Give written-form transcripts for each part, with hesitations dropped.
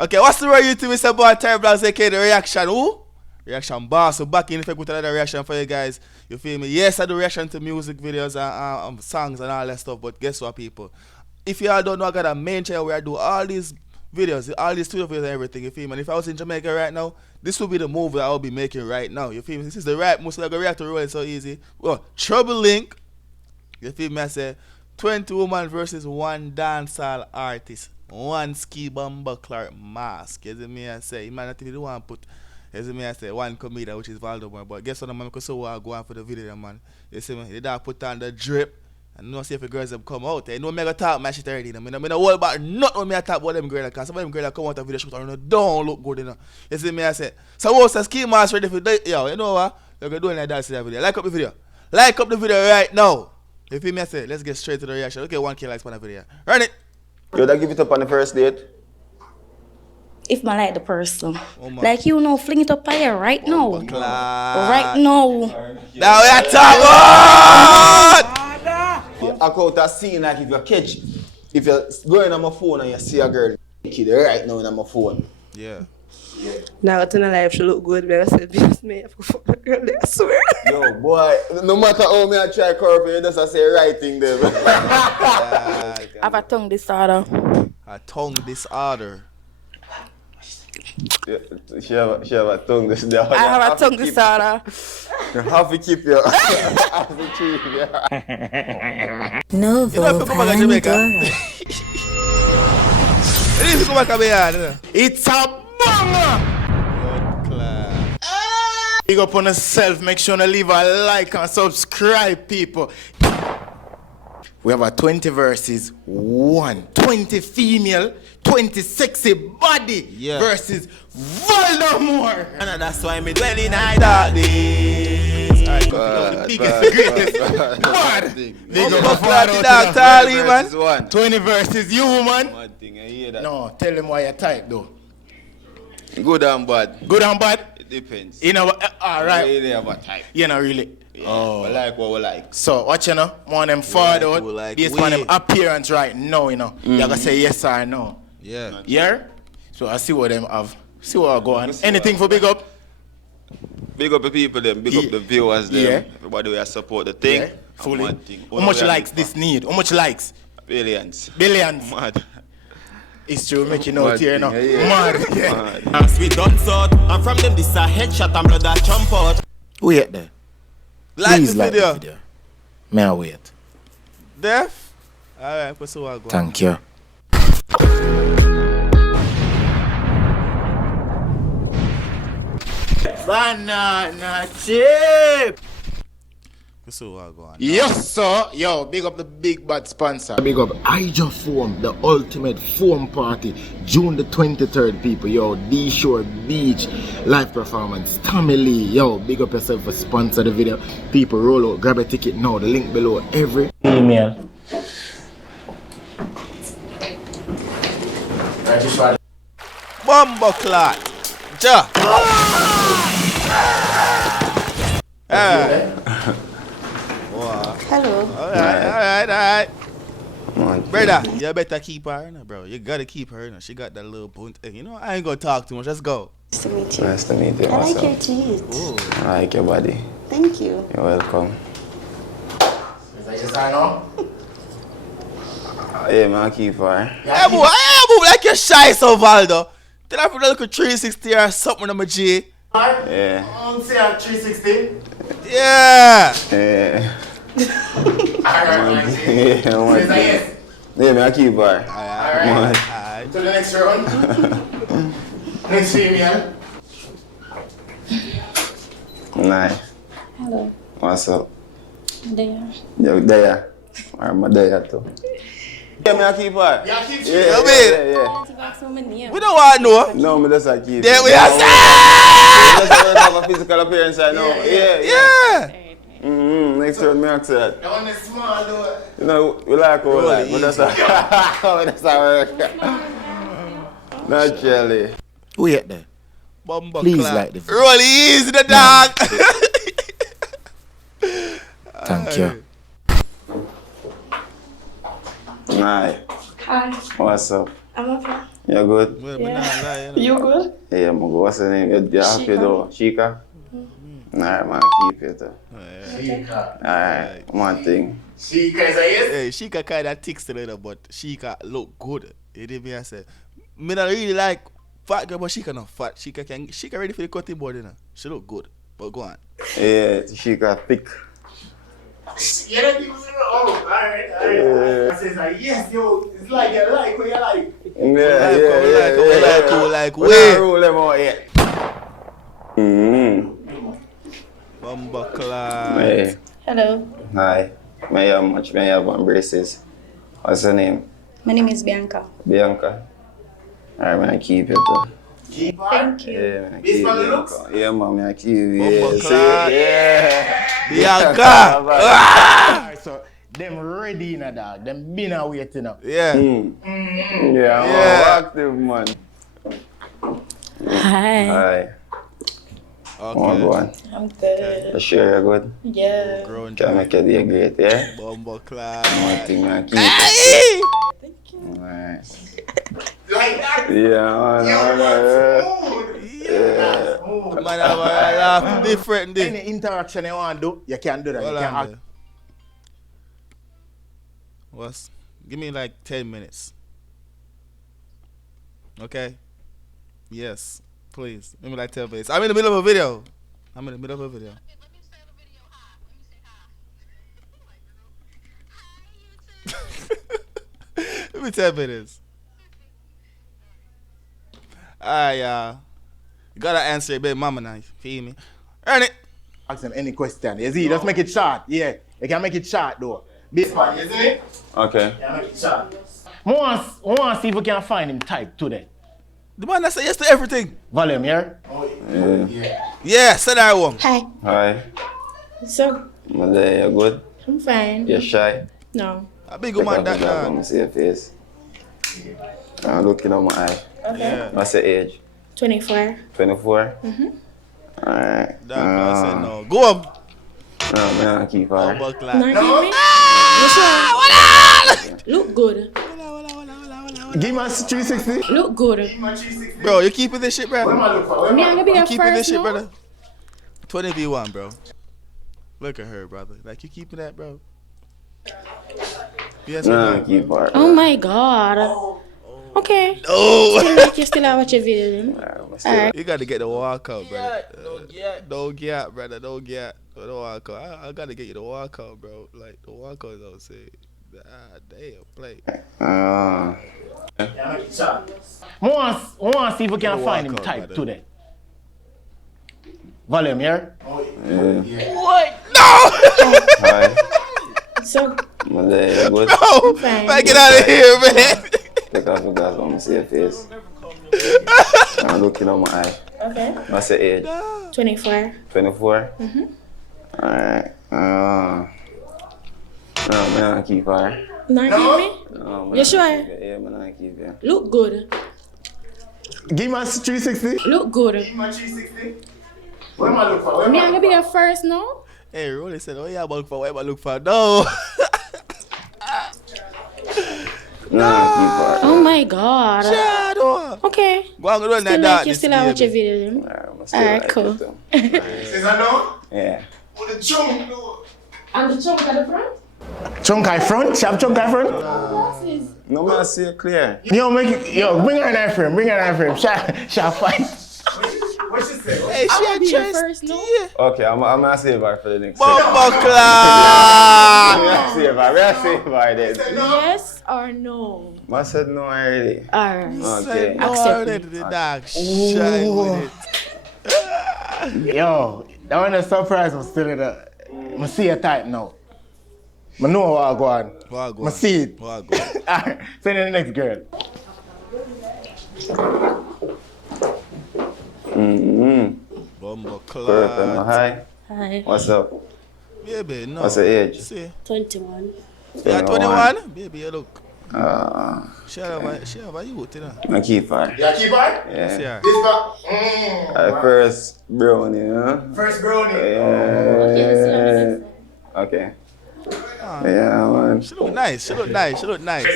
Okay, what's the word you to Mr. Boy Terrible as the reaction? Who? Reaction boss. So back in effect with another reaction for you guys. You feel me? Yes, I do reaction to music videos and songs and all that stuff. But guess what, people? If y'all don't know, I got a main channel where I do all these videos, all these studio videos and everything. You feel me? And if I was in Jamaica right now, this would be the move that I would be making right now. You feel me? This is the right most like a reactor roll. It's so easy. Well, Trouble Link. You feel me? I say 20 woman versus 1 dancehall artist. 1Skimask mask. You see me? I say, you might not even want to put, you see me? I say, 1 comedian, which is Valdomore. But guess what, man? Because so I go on for the video, man. You see me? They don't put on the drip. And no see if the girls have come out. You know me I talk my shit already. I mean, I hold back not when me I talk about them girls. Because some of them girls come out of video shoot and don't look good, you know. You see me? I say, so what's the Skimask ready for that? Yo, you know what? You're doing like that video. Like up the video. Like up the video right now. You feel me? I say, let's get straight to the reaction. Okay, 1K likes on the video. Run it. You would give it up on the first date? If I like the person. Like you know, fling it up here right now. Right now. Now we are talking. You act out a scene like if you're going on my phone and you see a girl naked right now on my phone. Yeah. Now in a life she look good, but I said, just me, I fuck the girl, I swear. Yo, boy, no matter how me I try curve you, just say right thing there. I have a tongue disorder. A tongue disorder. Yeah, she have a tongue disorder. I have a tongue disorder. You have to keep your No, you know, come back to Jamaica. Come back to Jamaica. It's a banger! Big up on yourself, make sure to leave a like and subscribe, people. We have a 20 versus 1. 20 female, 20 sexy body versus Valdomore. And that's why me dwelling I darkness. The biggest, the greatest. What? Big up man. 20 versus you, man. Mad thing, I hear that. No, tell them why you type though. Good and bad. Good and bad? It depends. You know, alright. You really have a type. You know, really. Yeah, we like what we like. So, watch you know, one them forward out, like based on them appearance right now, you know. You gotta say yes or no. Yeah. Yeah? So, I see what them have. See what I go on. Anything for big up? Big up the people them, big up the viewers them. Yeah. Everybody will support the thing. Yeah. Fully. Thing. How much likes this need? How much likes? Billions. Billions. Mad. It's true, make you know it here, you know. Yeah. Mad. Yeah. As we done so, and from them this a headshot and blood that jump out. Wait there. Please like the video. May I wait? Deaf? Alright, what's the one? Thank you. Banana chip! What's the one? Yes, sir. Yo, big up the big bad sponsor. Big up Foam, the ultimate foam party, June the 23rd, people. Yo, D-Shore Beach live performance. Tommy Lee, yo, big up yourself for sponsor the video. People, roll out, grab a ticket now. The link below. Every email. Bumbo clot. Ja. Hello. Alright. Brother, you better keep her, bro. You gotta keep her. She got that little point. You know, I ain't gonna talk too much. Let's go. Nice to meet you. Nice to meet you. I like your teeth. I like your body. Thank you. You're welcome. Is that yes or no? Yeah, man, I keep her. Hey, boo, like you're shy, so Valdo. Tell her for the little 360 or something on my G. Yeah. I don't say I'm 360. Yeah. Yeah. Alright, Yeah, man. yes. Yeah, man, I keep her. Alright. To the next round. Next female. Nice. Hello. What's up? There. You're there. I'm there too. Yeah, man, I keep her. Yeah, keep We don't want to know. No, me just like keep. There we are. Just have a physical appearance, I know. Yeah. Next round, me ask that. That one is small though. You know, we like how we like, but that's how work. Not jelly. Wait there. Bumbo Please clap. like the video. Roll easy, the dog. Thank you. Nice. Hi. What's up? I'm okay. You good? Well, but nah, lie, you know. You good? Yeah, I'm good. What's the name? You happy Shika. though? Shika? Alright, man, keep it. Alright, one thing. Shika is a yes? Hey, Shika kind of ticks a little, but Shika look good. You did me I say. Me not really like fat girl, but Shika not fat. Shika ready for the cutting board, you know. She look good, but go on. Yeah, Shika thick. You don't even say, oh, alright. I says, yes, yo, it's like you like what you like. Like, we don't rule them out yet. Bumbleclad. Hey. Hello. Hi. May I have one braces. What's your name? My name is Bianca. Bianca. Alright, man, keep it though. Keep her? Thank you. Yeah, man, This keep man it. looks? Yeah, man, I keep it. Bumbleclad. Yeah. Bianca. Alright, so them ready in a dog. Them been a waiting up. Yeah. Yeah, I'm active, man. Hi. Hi. Okay. Come on, go on. I'm good. You sure you're good? Yeah. Grown Can make your day great, yeah? Bumbleclad. One thing, man, keep it. Hey! Alright. Like that? Yeah, man. Man, I laugh different. Any interaction you want to do, you can do that. Hold You can on act. there. Give me like 10 minutes. Okay? Yes. Please. Give me like 10 minutes. I'm in the middle of a video. Give me 10 minutes. Alright, y'all. You gotta answer it, baby mama now. You feel me? Earn it. Ask them any question. You see, just make it short. Yeah, you can make it short though. This one, you see? Okay. Yeah, make it short. I want to see if we can find him type today. The man that say yes to everything. Volume, yeah? Yeah, send that one. Hi. Hi. So, Malay, you good? I'm fine. You shy? No. A big woman that Let me see your face. I'm looking at my eye. Okay. Yeah. What's your age? 24. 24? Alright. That girl said no. Go on. No, man, keep her. Bumbleclad. No. Look good. Give us 360. Look good. Bro, you keeping this shit, bro? Me, I'm gonna be You your keeping this first, shit, no? brother? 20v1, bro. Look at her, brother. Like, you keeping that, bro? Yes, Nah, bro. keep her. Oh my god. Okay. No. Still like you still watch your video then. Alright. You gotta get the walkout, brother. Don't get, brother. Don't get. The walkout. I gotta get you the walkout, bro. Like, the walkout is outside. Ah, damn, play. I want to see if we can Walk find him out, type brother. today. Volume, yeah? What? No! Hi. So, Malay, you good? No! fine. Man, get out of here, man. Take off your glasses, let me see your face. I'm looking at my eye. okay. What's your age? 24. 24? Alright. No, man, keep her. Not keep me? No, man, You sure? keep it. Yeah, man, I keep it. Look good. Give us 360. Look good. Give us 360. What am I looking for? Me, I'm gonna be your first, no? Hey, Rolly said, oh, yeah, look for what am I look for? No. Nah, keep her. Oh my god. Shadow. Okay. Go on, go on Still that like you still watch your video then. Alright, cool. Is that no? Yeah. With the chunk, no. And the chunk at the front? Chunk eye front? She have chunk eye front? No, man, I see it clear. Yo, make it, yo, bring her an eye frame, Shall fight. What she say? Hey, she I'll a be your chest. first, no? Okay, I'm gonna save her for the next Bumbleclad. I'm gonna save her then. Yes or no? I said no already. Alright. Okay. Accept The dog shine with it. Yo, that one a surprise. I'm still in the. I see a type now. I know what I go on. What I see it. What go on? Alright, send it to the next girl. Bumbleclad. Hi. Hi. What's up? Baby, no. What's your age? See, 21. you are 21? Baby, you look. Uh, She have a youth, you know. I keep her. Yeah, keep her. Yeah. See her. This back. First brownie, huh? First brownie. Yeah. Okay. Yeah, man. She look nice. She look nice. She look nice.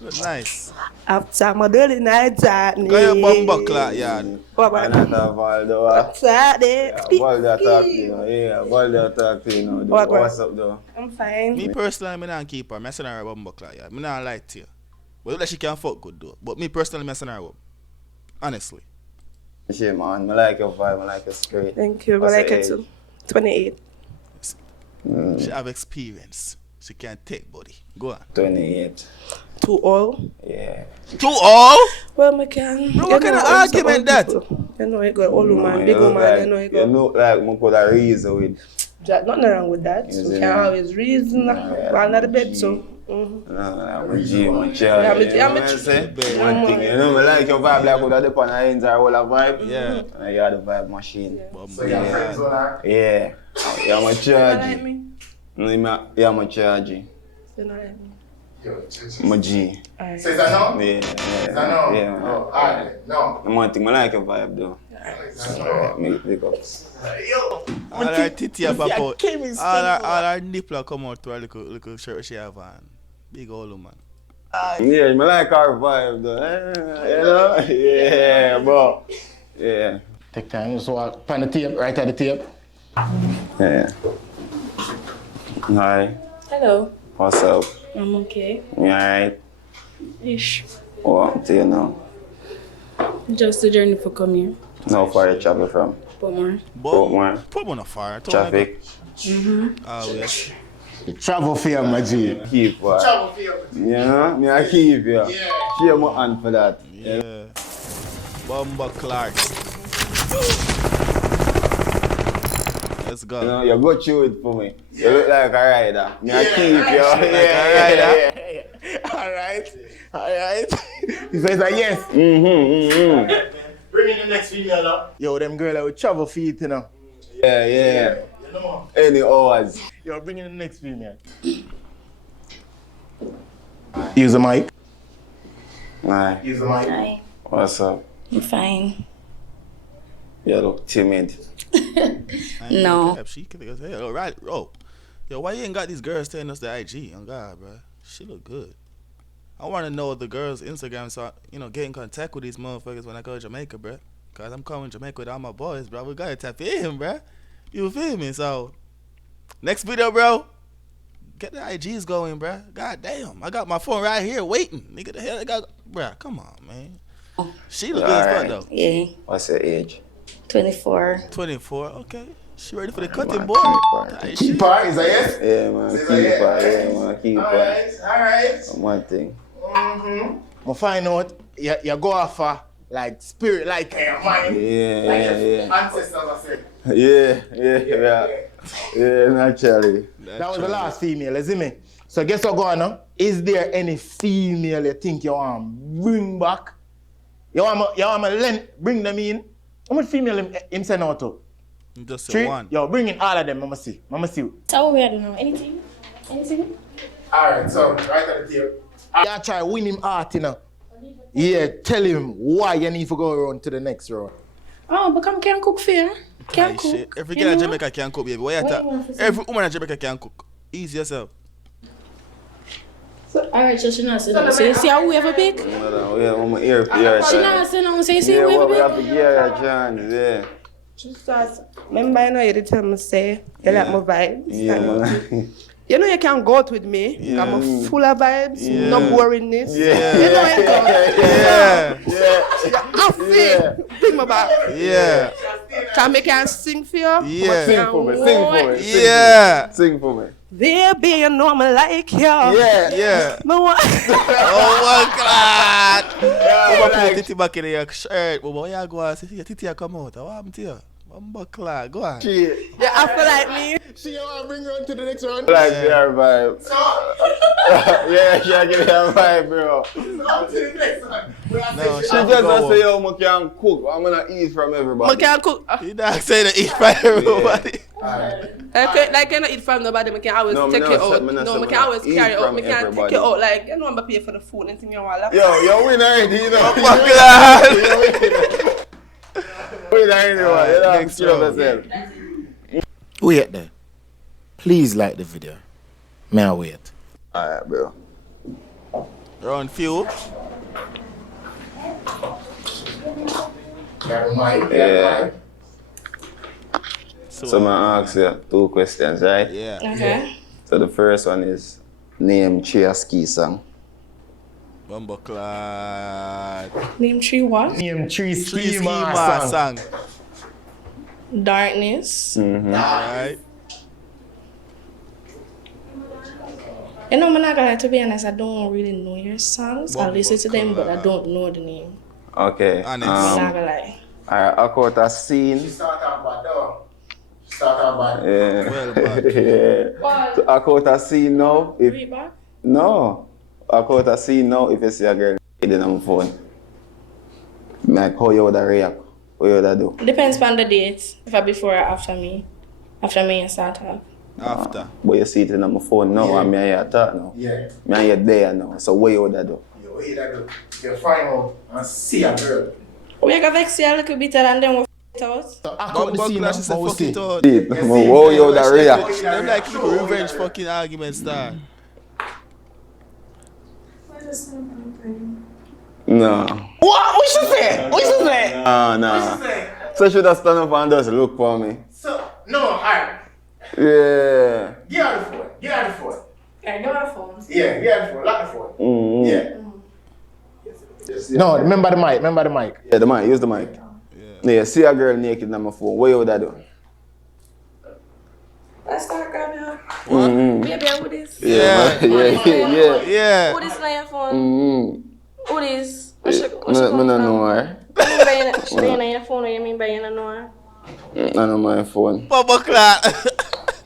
Nice. After my dirty night at me. Go your bumbo clock, yard. What And about that Valdo. Valdo talk to you, yeah. Valdo talk to you, What's up, though? I'm fine. Me personally, I'm not keep her. I'm send her a bumbo clock, yard. I'm not lie to you. But look like she can fuck good, though. But me personally, I'm send her up. Honestly. Yeah, man. I like your vibe. I like your spirit. Thank you. I like it too. 28. She have experience. She can take, buddy. Go on. 28. Too old? Yeah. Too old? Well, I can. Bro, what kind of argument that? You know, you got old woman, big woman, you know, you got. You look like I could have reason with. Nothing wrong with that. You can always reason. While not the bed, so. I'm a G, I'm a child. I'm a child. One thing, you know, I like your vibe, like with the pan and ends are all a vibe. Yeah. And you are the vibe machine. So your friends on her? Yeah. Yeah, I'm a charge. Like me? Yeah, I'm a charge. You know like me? I'm a G. Alright. So is that no? Yeah. Is that no? Yeah. Oh, alright. No. One thing, I like your vibe though. Make it pick up. All our titty pop out. All our nipple come out to her little shirt she have on. Big old woman. Yeah, I like our vibe though. You know? Yeah, bro. Yeah. Take time, just walk, find the tape, right at the tape. Yeah. Hi. Hello. What's up? I'm okay. You alright? Ish. What up to you now? Just a journey for come here. How far you travel from? Portmore. Portmore. Put on a fire. Traffic. Oh, yes. Travel for you, my G. Keep what? Travel for you. You know? Me I keep you. Yeah. Share my hand for that. Yeah. Bumbo Clark. Let's go. You know, you go through it for me. You look like a rider. Me I keep you. Alright. He says a yes. Bring in the next female now. Yo, them girl that would travel for it, you know. Yeah. You know. Any hours. Yo, bring in the next female. Use the mic. Nah. Use the mic. Hi. What's up? I'm fine. You look timid. No. She could have said, oh, right. Oh. Yo, why you ain't got these girls telling us the IG? Oh, God, bro. She look good. I want to know the girls' Instagram so, get in contact with these motherfuckers when I go to Jamaica, bro. Because I'm coming to Jamaica with all my boys, bro. We got to tap in, bro. You feel me? So, next video, bro. Get the IGs going, bro. God damn. I got my phone right here waiting. Nigga, the hell I got. Bro, come on, man. She look good as fuck, though. Yeah. What's your age? 24. 24, okay. She ready for the cutting Man, board. keep Keep her, is that yes? Yeah, man. Is Keep that yes? her. Yeah, man. Keep her. Alright. One thing. I find out you go off like spirit, like Mine. Yeah. Ancestors are said. Yeah, naturally. that was the last female, isn't it? So guess what going on? Is there any female you think you want to bring back? You want to bring them in? How much female him send out to? Just 3? one. Yo, bring in all of them, Mama see. So what we are doing now? Anything? Alright, so right at the table. You try win him out, you know. Yeah, tell him why you need to go around to the next round. Oh, but come can cook for you. Can Aye, cook. shit. Every girl in Jamaica can cook, baby. What you What talk? you want to say? Every woman in Jamaica can cook. Easy yourself. Alright, so she not saying nothing. So you see how we ever pick? Yeah, I'm my ear. She not saying nothing. So you see Yeah, who we what we ever have pick? to give her a chance, yeah. Just as, remember, I know you did tell me, say, you like my vibes. Yeah, man. You know you can go out with me. Yeah. I'm full of vibes, no boringness. Yeah. You know you go. Yeah. I feel. Bring me back. Yeah. Can me can sing for you? Yeah. Sing for me. Yeah. Sing for me. There be a normal like you. Yeah. Yeah. No one. Oh my God. I'm gonna put titty back in your shirt. But why you go and see your titty come out? What happened to you? Buckler, go on. Shit. You have to like me. She want to bring her on to the next round? Like their vibe. Yeah, she give her vibe, bro. On to the next one. No, She just say, yo, I can cook. I'm gonna eat from I everybody. can cook. You not say that eat by everybody. Like I not eat from nobody. I can always No, me take never it said- out. me never No, said I me can always not carry eat it out. from I can take everybody. it out. Like, you know, I'm pay for the food. Anything you want. Yo, you win already, you know. Buckler. Win anyway, you know, I'm Next sure round. myself. Wait there. Please like the video. May I wait? Alright, bro. Round few. Yeah. So I'm gonna ask you 2 questions, right? Yeah. Okay. So the first one is name 3 song. Bumbleclad. Name 3 what? Name 3 Three schema schema song. song. Darkness. Alright. You know, I'm not gonna lie, to be honest, I don't really know your songs. I listen to them, but I don't know the name. Okay. Honest. I'm not gonna lie. Alright, I caught a scene. Start out bad though. Start out bad. Yeah. Well back. Yeah. So I caught a scene now. Read back. No. I caught a scene now if you see a girl in on my phone. Like how you would react? What you would do? Depends on the date. If I before or after me. After me, I start off. After. But you see it in my phone now and me and you talk now. Yeah. Me and you there now. So what you would do? Yo, what you do? You find out and see a girl. We can vex you a little bit and then we'll f it out. So I caught the scene Bumbleclad, she said now. fuck it out. See, how you would react? Them like revenge fucking argument start. No. What? What you say? What you say? No. So should I stand up and just look for me? So, no, alright. Yeah. Get out of the phone. Get out of the phone. Okay, go on phone. Yeah, get out of the phone. Lock the phone. Mm-hmm. Yeah. No, remember the mic. Remember the mic. Yeah, the mic. Use the mic. Yeah, see a girl naked on my phone. What you would do? Let's start grabbing her. Mm-hmm. Baby, who this? Yeah. Yeah. Yeah. Who this on your phone? Mm-hmm. Who this? I don't know her. What you mean by you on your phone? What you mean by you don't know her? I know my phone. Bumbleclad.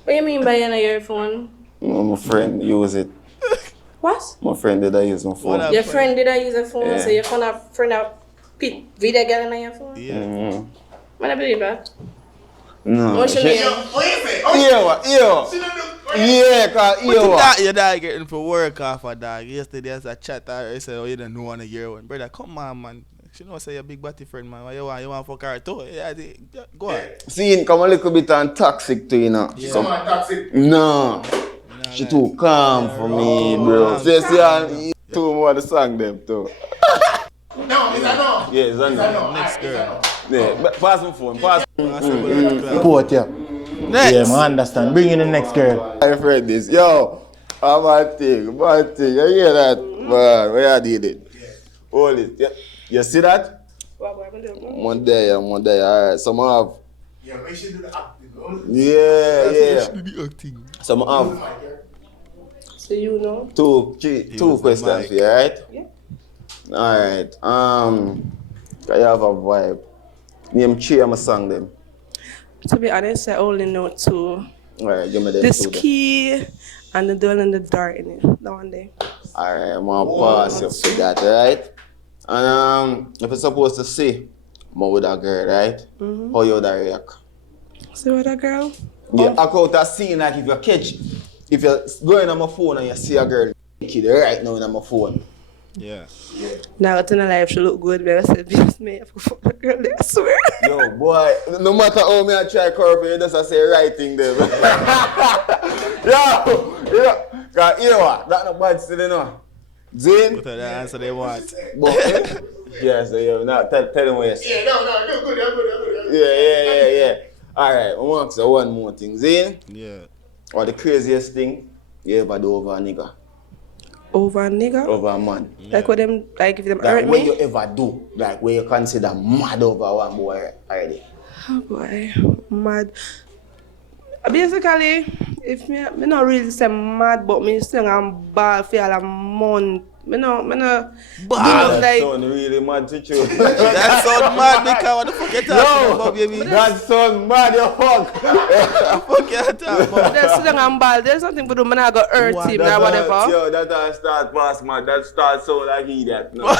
What you mean by you on your phone? My friend use it. What? My friend did I use my phone. What up? Your friend did I use a phone? Yeah. So your phone a friend a pick video girl on your phone? Yeah. Mm-hmm. What I believe that? No. What's your name? What you say? Yeah, what? Yeah, cause But yeah, what? your dad getting for work off a dog. Yesterday as a chat, I said, oh, you don't know one of your one. Brother, come on, man. She know say your big body friend, man. What you want? You want fuck her too? Yeah, go on. See, come a little bit on toxic too, you know. Come on, toxic. No. She too calm for me, bro. So you see, I too more the song them too. No, it's a no. Yeah, it's a no. Next girl. Yeah, but pass my phone, pass. Report, yeah. Next. Yeah, I understand. Bring in the next girl. I read this. Yo, I'm a thing. I hear that. Man, where I did it? Hold it. Yeah. You see that? One day. Alright, so I have. Yeah, make sure you do the acting. Yeah. So I have So you know? two questions for you, alright? Yeah. Alright. You have a vibe. Name 3 of my song them. To be honest, I only know 2. Alright, give me them The 2 then. Ski and the Duel in the Dark in it. That one day. Alright, I'm gonna pass you for that, alright? And if you're supposed to say more with a girl, right? How you would react? See what that girl? Yeah, I call it a scene like if you're going on my phone and you see a girl naked right now on my phone. Yeah. Now, to life, she look good, but I said, just me, I fuck that girl there, I swear. Yo, boy, no matter how me I try curve you, just say right thing there. Yo, cause you know what? That no bad still, you know. Zane? Put her the answer they want. But, yeah, so yo, now tell them what you say. Yeah, no, you're good. Yeah. Alright, I want to say one more thing. Zane, Yeah. or the craziest thing you ever do over a nigga? Over a nigga? Over a man. Like what them, like if them Like hurt what me? you ever do, like what you consider mad over one boy already. Oh boy, mad. Basically, if me not really say mad, but me still am bad for a month. Me no That like sound really mad to you. That sound mad because what the fuck you talking about, baby? That sound mad, you fuck. Fuck you talking about? there's still am bad. There's something to do. Me not go hurt him or whatever. Yo, that start past man. That start sound like idiot. No.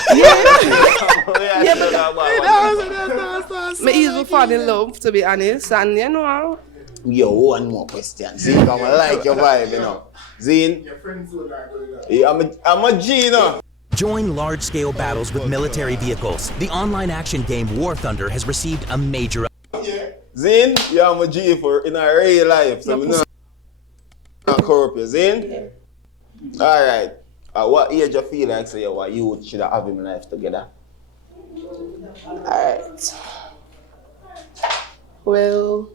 Me easily fall in love, to be honest, and you know. Yo, one more question. Zine, come I like your vibe, you know. Zine, Your friends will like that. yeah, I'm a G, you know. Join large-scale battles with military vehicles. The online action game War Thunder has received a major... Zine, yeah, I'm a G for in our real life, so we not corrupt you. Zine? Alright. At what age you feel like say what you should have in life together? Alright. Well,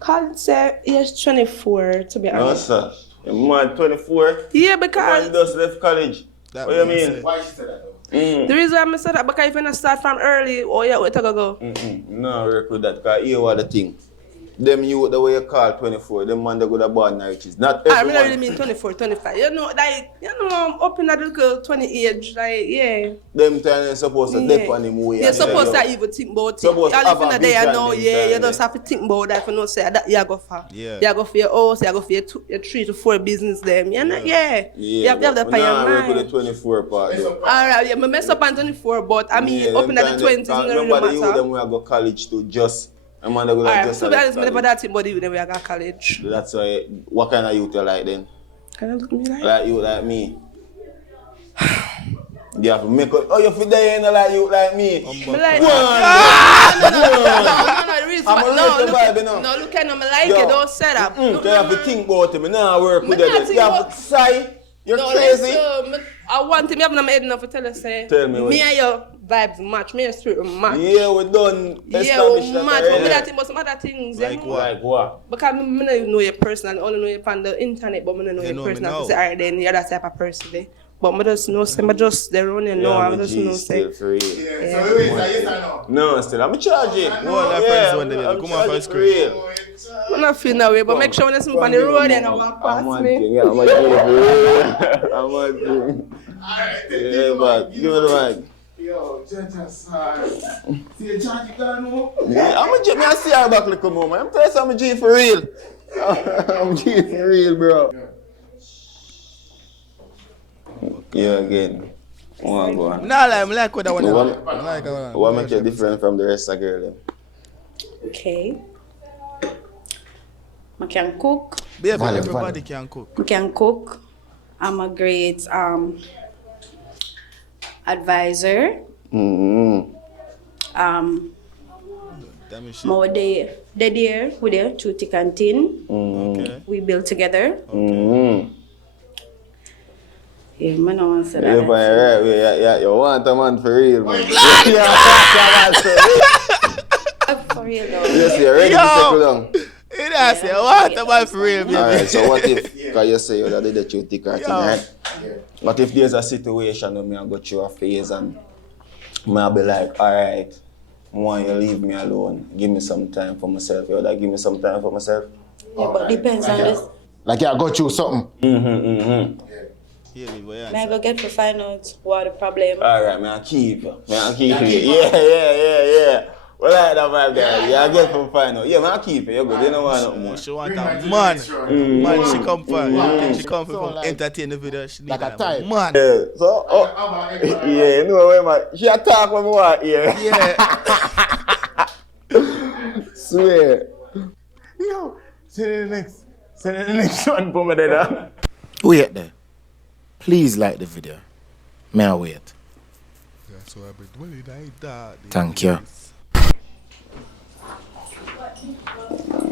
can't say age 24 to be honest. No, sir. You're man 24? Yeah, because... Man just left college. What do you mean? Why she said that though? The reason why I said that, because if you don't start from early, oh yeah, where to go? No, work with that, because here what the thing. Them you, the way you call 24, them man they go to born riches. Not everyone. I don't really mean 24, 25. You know, like, up in that little 20 age, like, yeah. Them time they're supposed to dip on him way. You're supposed to even think about it. Supposed to have in a the day, I know, vision yeah, them you time, just have to think about that for no say that you go for. Yeah. You go for your house, you go for your 3 to 4 business them. You know, yeah. You have to have that for your I work with mind. the 24 part though. Alright, yeah, I mess up on 24, but I mean, up in the 20s, it doesn't really remember the youth matter. them we go college to just, and man they go Alright, just so college. that is never that thing, but even when I got college. That's why, what kind of youth you like then? Can I look at me like? Like you, like me. You have to make up. Oh, you feel there ain't like you, like me. Like, No, look at them, I like it, don't say that. You have to think about it. I work with it. You have to sigh. You're crazy. I want him, you have no head enough to tell us, say, Tell me me and your vibes match, me and spirit match. Yeah, we done. Yeah, we match, but me that think about some other things. Like what? Like what? Because I don't know your personal, I only know you on the internet, but I don't know your personal. Say, alright, then you're that type of person, there. But I just know, say, I just, they're running, no, I just know, say. Yeah, so wait, yes or no? No, still, I'm charging. Come on, for screen. I'm not feeling that way, but make sure when you see me on the road and I walk past me. Yeah, I'm a I'm a yeah, but give me the mic. Yo, just see a charge you got no? Yeah, I'm a G. Me I see her back like a moment. I'm telling you, I'm a G for real. I'm G for real, bro. Yeah, again. One go on. Nah, like, I like what that one. What makes you different from the rest of the girl? Okay. I can cook. Baby, everybody can cook. I can cook. I'm a great advisor. More they there with there through thick and thin. Okay. We build together. Yeah, man, I want to say Yeah, that. right. Yeah, you want a man for real, man. For real though. Yes, you're ready to settle down. It has to what about for real, baby? Alright, so what if, because you say you're the truth thick and thin, right? What if there's a situation where me I go through a phase and I'll be like, alright, I want you to leave me alone. Give me some time for myself. You like, give me some time for myself? Yeah, but depends on this. Like you go through something. May I go get to find out what the problem? Alright, man, I keep you. Yeah. Well, like that vibe there. Yeah, I get from final. Yeah, man, I keep it. You go. They don't want nothing more. She want a man. Man, she come from. She come from entertain the video. She need Like a type. man. Yeah, so, yeah, you know what, man. She attack when we want here. Yeah. Swear. Yo, send the next one for me there. Wait there. Please like the video. May I wait? Thank you.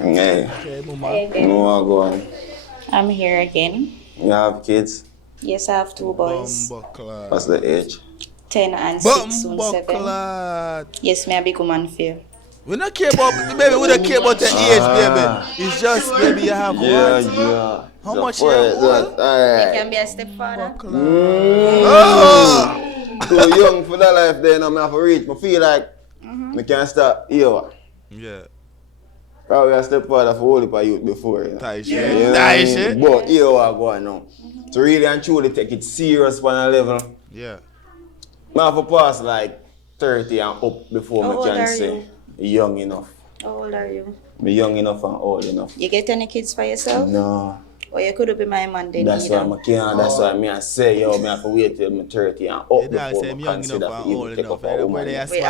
Hey, no, go on. I'm here again. You have kids? Yes, I have 2 boys. What's the age? 10 and 6, soon 7. Yes, me a big woman feel. We don't care about baby. We don't care about the age, baby. It's just baby you have one. Yeah. How much you have? You can be a stepfather. Too young for that life then, I have to reach. I feel like I can't start here. Yeah. Probably a stepfather for all of youth before. You know? Nice shit. But here what I go on now. To really and truly take it serious on a level. Yeah. I have to pass like 30 and up before How I can say young enough. How old are you? I'm young enough and old enough. You get any kids for yourself? No. Or you could be my man then. That's why I can't. That's why I say, yo, I have to wait till I'm 30 and up before I consider to even take up a woman. I say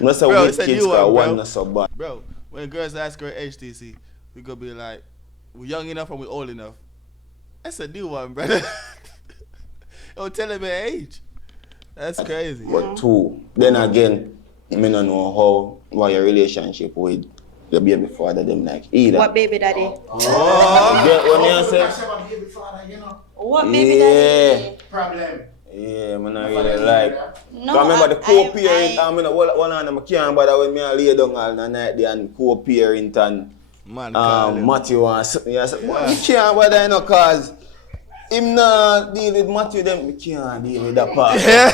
with kids because one not so bad. Bro, when girls ask her HTC, we gonna be like, we're young enough and we're old enough. That's a new one, brother. Don't tell them their age. That's crazy. But 2, then again, I don't know what your relationship with your baby father them like either. What baby daddy? Oh, get what me say? What baby daddy? Problem. Yeah, man, I really like. No, I remember the co-parent. I mean, one of them can't bother when me lay down all the night there and co-parent and Matthew and something. I said, well, me can't bother, you know, cause him not deal with Matthew, then me can't deal with that part. Yeah,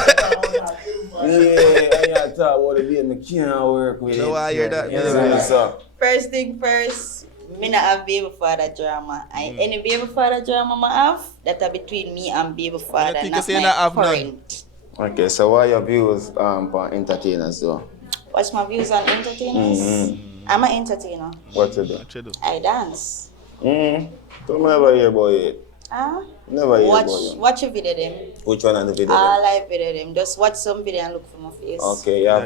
I talk about the baby, me can't work with it. So I hear that. First thing first, me not have baby father drama. Any baby father drama I have, that are between me and baby father, not my parent. Okay, so what are your views on entertainers though? What's my views on entertainers? I'm an entertainer. What you do? I dance. Don't never hear about it. Never hear about it. Watch a video them. Which one on the video? All I video them. Just watch some video and look for my face. Okay, yeah, I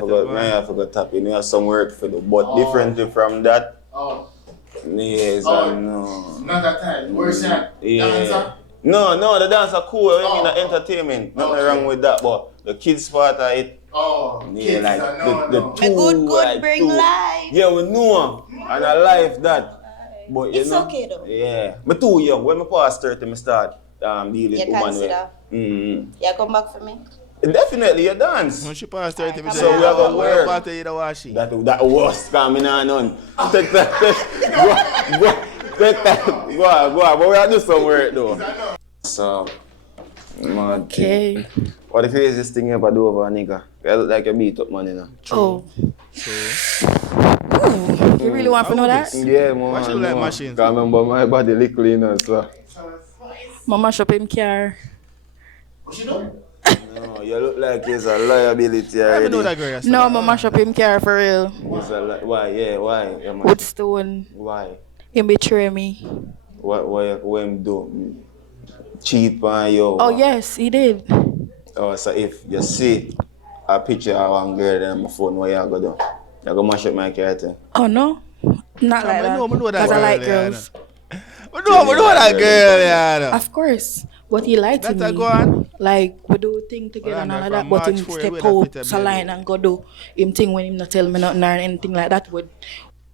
forgot tap in. You have some work for the but differently from that. Yes, no. Not that time. Where's that? Yeah. No, the dance are cool. I mean, the entertainment. Nothing wrong with that, but the kids part of it. Yeah, like the two. Good like, bring life. Yeah, we know, and I like that. But you it's know, okay though. Yeah, me too young. When me pass 30, me start dealing with women. Consider. You come back for me. Definitely, you dance. When she pass 30, me so we have a work. That was coming on. Take that. Go on. But we have to do some work though. So, man. Okay. What the craziest thing you ever do over a nigga? You look like you beat up man, you know. Oh. You really want to know that? Yeah, man. Why should you like machines? Can't remember my body little, you know, so. Mama shop him car. What you know? No, you look like it's a liability already. I know that girl. No, mama shop him car for real. Why? Yeah, why? Woodstone. Why? He betray me. What him do? Cheat on you? Oh yes, he did. Oh, so if you see a picture of one girl on my phone, what you gonna do? You gonna mash up my character? Oh no, not like that. Because I like girls. I know that girl, yeah. Of course, but he lied to me. Go on. Like we do thing together and all of that, but him step out saline and go do him thing when him not tell me nothing or anything like that would.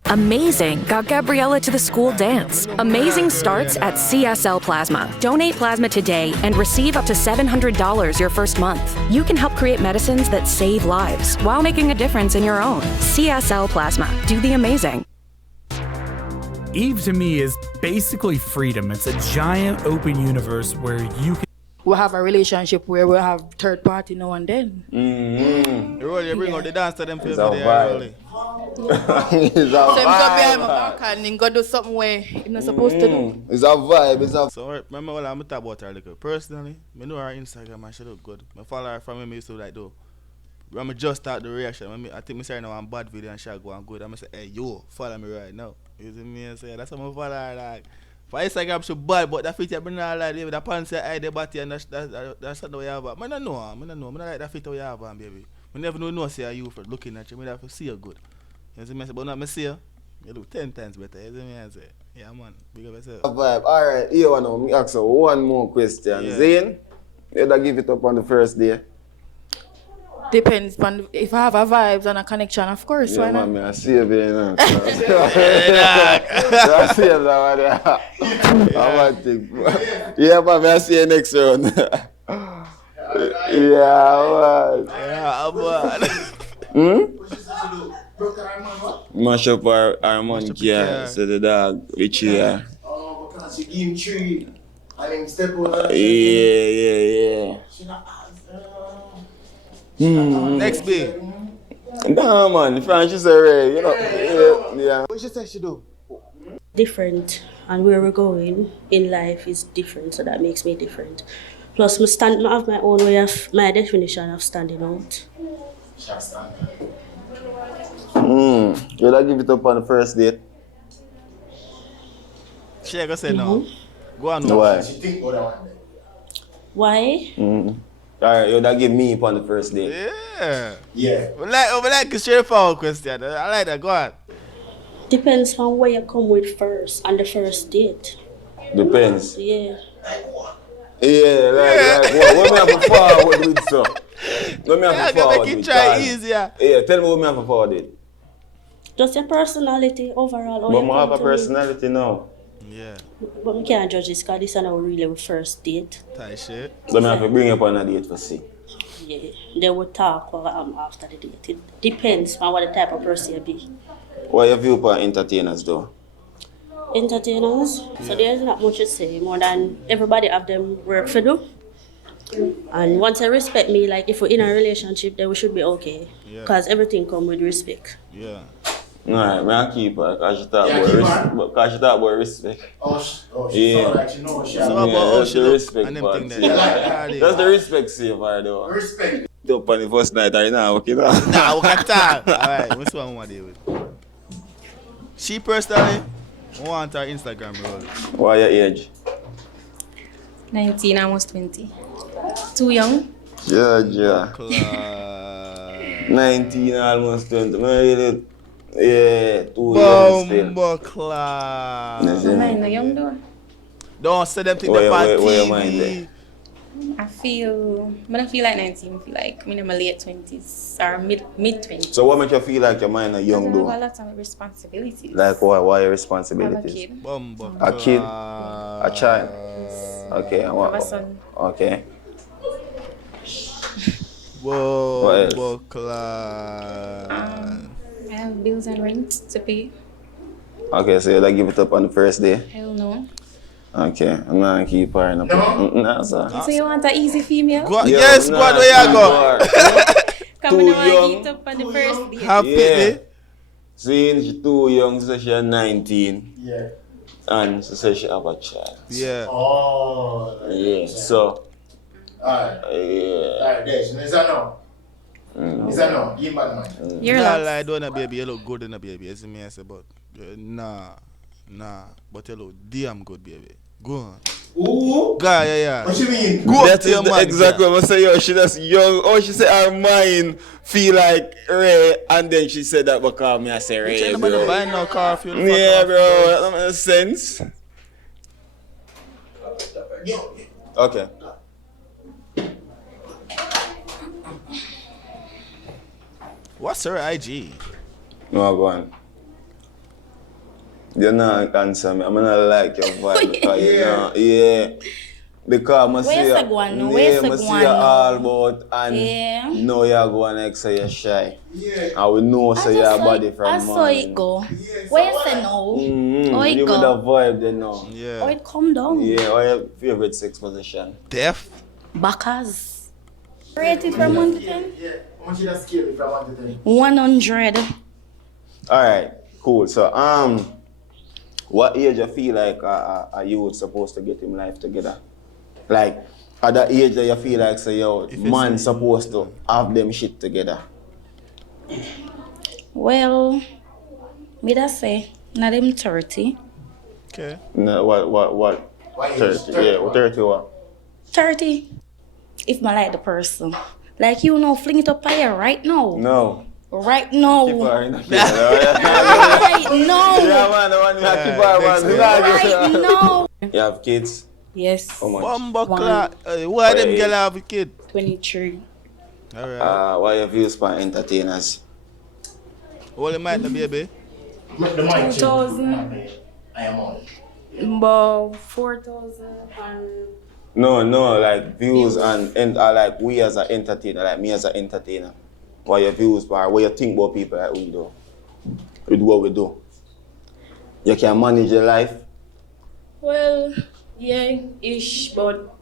Amazing got Gabriella to the school dance. Amazing starts at CSL Plasma. Donate plasma today and receive up to $700 your first month. You can help create medicines that save lives while making a difference in your own. CSL Plasma. Do the amazing. Eve to me is basically freedom. It's a giant open universe where you can. We have a relationship where we have third party now and then. You bring out the dance to them people there, It's a vibe. So him go behind my back and him go do something where he's not supposed to do. It's a vibe. So remember what I'm talking about her like personally, I know her Instagram and she look good. I follow her from when I used to like do. When I just start the reaction, I think I say now one bad video and she go on good. I'm say, hey yo, follow me right now. You see me and say that's what I follow her like. For Instagram she bad, but that fit you bring her like the pants eye the body and that's something we have. I don't know. I don't like that fit we have on baby. I never know say you for looking at you. I have to see you good. You see me say, but not me see you. You look 10 times better. You see me and say, yeah man, big up yourself. Vibe. Alright, here one now. Me ask you one more question. Yeah. Zane, you da give it up on the first day? Depends on if I have a vibes and a connection, of course. Yeah, why not? man, I see you there now. I see you there. Yeah, man, I see you next round. Yeah, man. Mash up our monkey, yeah. So the dog, which yeah. Oh, because you give him tree and then step over. Yeah. Next big. Nah, man, Francis Ray, you know. Yeah. What she say she do? Different, and where we're going in life is different, so that makes me different. Plus, I have my own way of my definition of standing out. You'll give it up on the first date? She gonna say no. Go on. Why? She think about that one. Why? Alright, you'll give me up on the first date. Yeah. I like a straightforward question. I like that. Go on. Depends on where you come with first on the first date. Depends. Yeah. Yeah, like what me have to forward with, so? What me have to forward make it with? try easier. Yeah, tell me what me have to forward with. Just your personality overall. But I have a personality now. Yeah. But we can't judge this because this is not really our first date. Tight shit. So I have to bring you up on a date for see. Yeah, they will talk after the date. It depends on what the type of person you be. What your view for entertainers though? Entertainers? Yeah. So there's not much to say more than everybody have them work for do. And once they respect me, like if we're in a relationship, then we should be okay. Because everything comes with respect. Yeah. Alright, man, keep her. Because she talk about respect. She sound like she knows she that's the respect part. That's the respect saver though. Respect. Up on the first night, are you now okay now? Nah, we can talk. Alright, what's one more deal with? She personally want her Instagram role. What your age? 19, almost 20. Too young? Yeah. 19, almost 20. Yeah, too young still. Bumbleclass. I'm not young though. Don't say them things on TV. I feel like 19. I feel like I'm in my late 20s or mid 20s. So what makes you feel like your mind are young though? I have a lot of responsibilities. Like what? What are your responsibilities? I'm a kid. A kid? A child? Okay. I have a son. Okay. Whoa, I have bills and rent to pay. Okay, so you'll give it up on the first day? Hell no. Okay, I'm not gonna keep her in a no, sir. So you want an easy female? Yes, go on, where you go? Come on, I want to eat up on the first day. Happy. Seeing she's too young, so she's 19. Yeah. And she says she have a child. Yeah. Oh. Yeah, so. Alright. Yeah. Alright, Desh, is that no? Is that no? You bad man. You're not like doing a baby, you look good in a baby. As me I say, but nah. But you look damn good, baby. Go on. Ooh. God, yeah. What you mean? Go that is exactly what I say. Yo, she just young. Oh, she said her mind feel like Ray, and then she said that because me I say Ray. You can't buy no car for you. Yeah, bro, that makes sense. Okay. What's her IG? No, go on. You're not answer me. I'm not like your vibe because you know, because I see you all about and know you're going to say you're shy. Yeah. And we know say your body from I saw it go. Where you say no? You with a vibe then now. Yeah. Oh, it come down. Yeah, what your favorite sex position? Deaf. Backers. Rated from 1 to 10? Yeah. How much you that scale from 1 to 10? 100. Alright, cool. So what age you feel like a youth supposed to get him life together? Like at that age that you feel like say yo man supposed to have them shit together. Well, me that say not them 30. Okay. No, what? 30. Yeah, 30 what? 30. If I like the person. Like you know, fling it up here right now. No. Right now. Keep her in the right now. Yeah, man, the one you have keep her, man. Right now. You have kids? Yes. How much? Why them girl have a kid? 23. Alright. What are your views for entertainers? What the mic, the baby? The mic. 2,000. I am on. About 4,000 and... No, like views and like we as an entertainer, like me as an entertainer. What your views are, what you think about people like we do. We do what we do. You can manage your life? Well, yeah, ish, but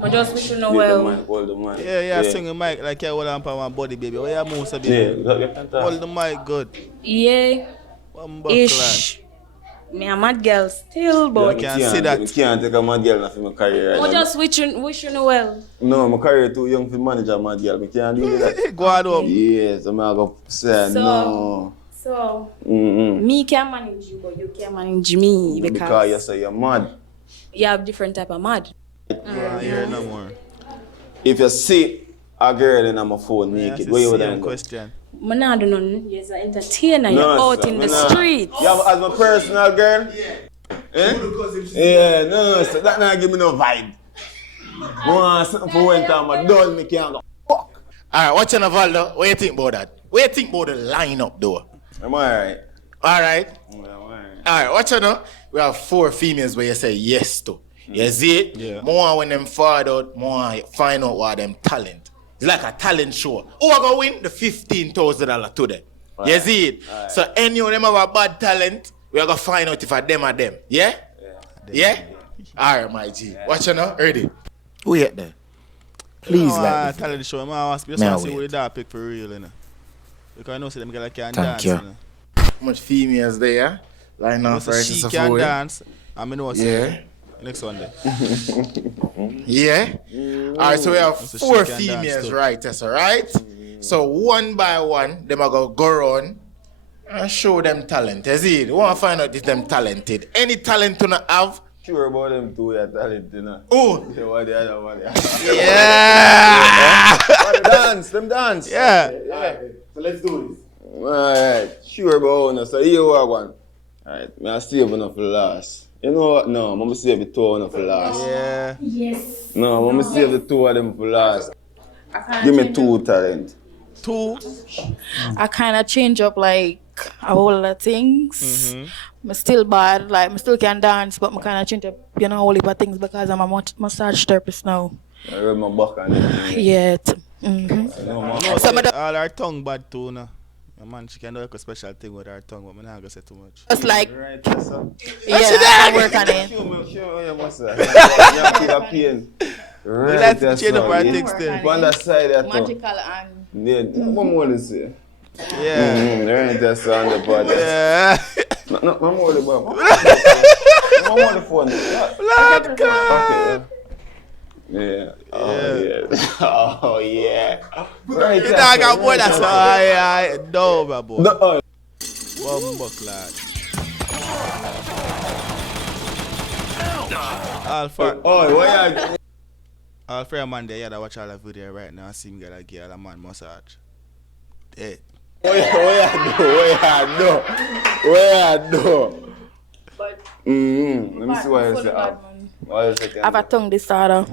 I just wish you know well. Hold the mic. Yeah, sing the mic like you hold on for my body, baby. Where you move, baby? Yeah, hold the mic good. Yeah, ish. Me a mad girl still, but you can't see that. You can't take a mad girl for my career. I just wish you know well. No, my career too young to manage a mad girl. I can't do that. Go on up. Yes, I'm going to say no. So, me can manage you, but you can't manage me because you say you're mad. You have different type of mad. Yeah, no more. If you see a girl in my phone naked, where you would then question? I'm not doing nothing. You're an entertainer. You're out in the streets. You have as my personal girl? Yeah. Yeah, no, so that not give me no vibe. I want something for when time I done, me can't go. Fuck. Alright, what's your Valdo? What do you think about that? What do you think about the lineup though? I'm alright. Alright. Alright, watch out now. We have 4 females where you say yes to. You see it? Yeah. More when them forward out, more find out what them talent. It's like a talent show. Who are going to win? The $15,000 today. Right. You see it? Right. So any of them have a bad talent, we are going to find out if a them are them. Yeah? Yeah? Alright, my G. Yeah. Watch out now. Ready? Who yet there? Please like the talent show. I want to see what they pick for real, you know. Because I know them girls can dance. You. You know. How much females there? Line up for she can dance. I mean, what's next one there. Yeah? Alright, so we have 4 females, right? That's alright. So one by one, them are going to go around and show them talent. You see it? We want to find out if them talented. Any talent to not have? Sure about them too, you're talented, you know. Oh! The other one. Yeah! Them dance. Yeah. So let's do this. Alright, sure about them. So here we are one. Alright, I'm saving enough for last. You know what? No, I'm going to save the 2 enough for last. Yeah. Yes. No, I'm going to save the 2 of them for last. Give me 2 talent. 2? I kind of change up like a whole lot of things. I'm still bad, like I still can dance, but I kind of change up, you know, a whole heap of things because I'm a massage therapist now. I read my back and everything. Yeah. All our tongue bad too, no. Man, she can do like a special thing with her tongue, but I'm not going to say too much. It's like, right, yes, sir. I work on it. Sure, you must say. You feel a pain. Right, we like to change up our things still. On that side, that's magical and... Yeah, what more to say? Yeah. Right, that's on the body. Yeah. No, I'm more the phone. Lord God. Yeah. Oh, yeah. Right, you dog got boy that's I no, my boy. No. Bumbuck, lad. Alpha. Oh, why Alpha man there, yeah, that watch all the video right now. I see me get a girl, a man massage. Dead. Where I do? Let me see what you say. I have a tongue disorder.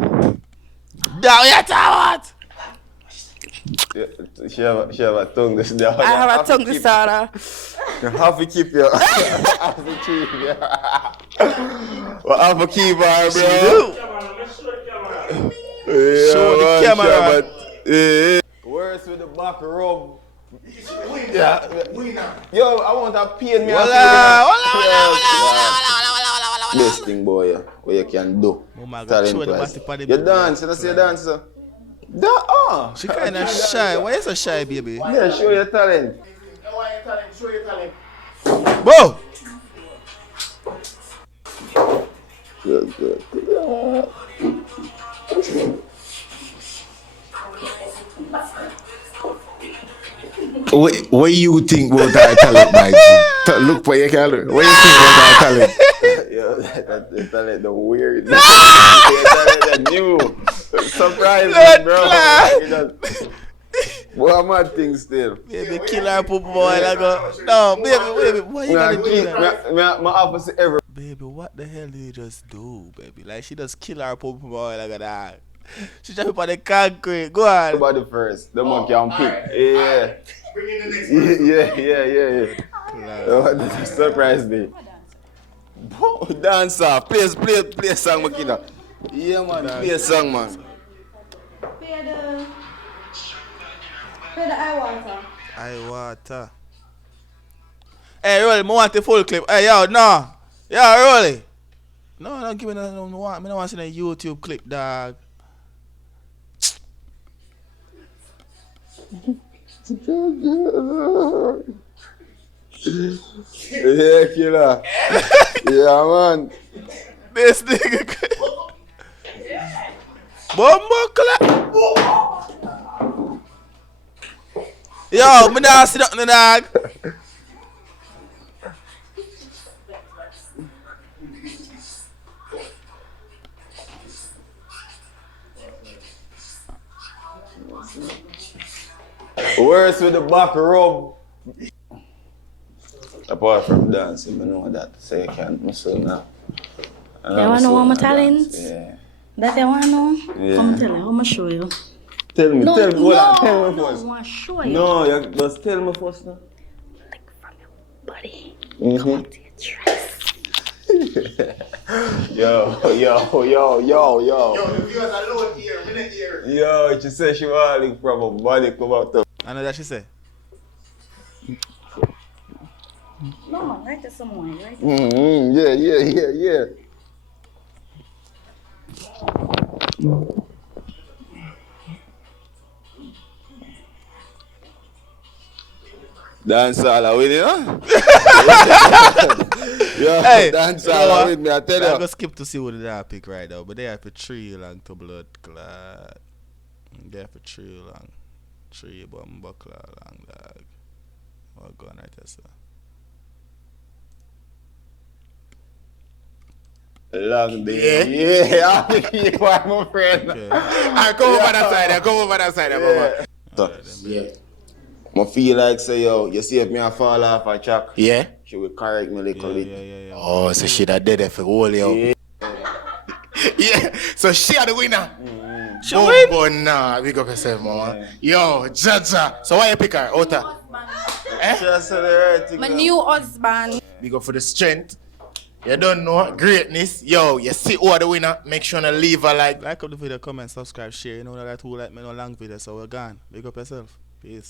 Down your what? She have a tongue disorder. I have a tongue disorder. You have to keep your. Well, I have to keep her, bro. Show the camera. Worse with the back rub. Yeah. Yo, I want a pain me. Best thing, boy, what you can do. Talent-wise. You dance, you see you dance, sir? She kind of shy. Why you so shy, baby? Yeah, show your talent. Show your talent. Whoa! Good. What you think about our talent, my G? Look what you can do. What you think about our talent? Yo, that talent, the weird. That new. Surprising, bro. What am I thing still? Baby, kill her poop boy. Like no, baby, why you gotta do that? My office ever. Baby, what the hell do you just do, baby? Like, she just kill her poop boy like that. She jump up on the concrete. Go on. Everybody first. The monkey can pick. Right. Yeah. Bring in the next Yeah. Surprise me. Dancer. Play a song, Makina. Yeah, man. Play a song, man. Play the eye water. Hey, Rolly, I want the full clip. Hey, yo, no. Yo, Rolly. No, don't give me no one. I don't want to see a YouTube clip, dog. Yeah, killer. Yeah, man. This nigga. Bombo clap. Yo, me not sit up, dog. Worse with the back rub. Apart from dancing, I know that. So you can't muscle now. You want to know what my talent? Yeah. That you want to know? Yeah. Come tell me, I'm going to show you. Tell me No, first. I want to show you. No, just tell me first now. Like from your body. Mm-hmm. Come up to your dress. Yo, the viewers alone here, minute here. Yo, she said she was from a body come out to. I know that she said. No man, write to someone, right? Yeah. Dancehall with you, huh? Yo, Hey, dancehall with me, I tell you. I'm gonna skip to see what they pick right now, but they have a 3 long to blood clot. They have a 3 long. 3 buckler long dog. What going right there, sir? Long day. Yeah, you are my friend. Okay. Alright, come over that side, Yeah. I feel like say yo, you see if me I fall off a track. Yeah. She will correct me a little bit. Yeah. Oh, so she that did it for all yo. Yeah, so she are the winner. She win? But nah, big up yourself, mama. Yo, Jaja. So why you pick her? Ota? My new husband. Big up for the strength. You don't know greatness. Yo, you see who are the winner. Make sure to leave a like. Like up the video, comment, subscribe, share. You know that who like me no long video, so we're gone. Big up yourself. Peace.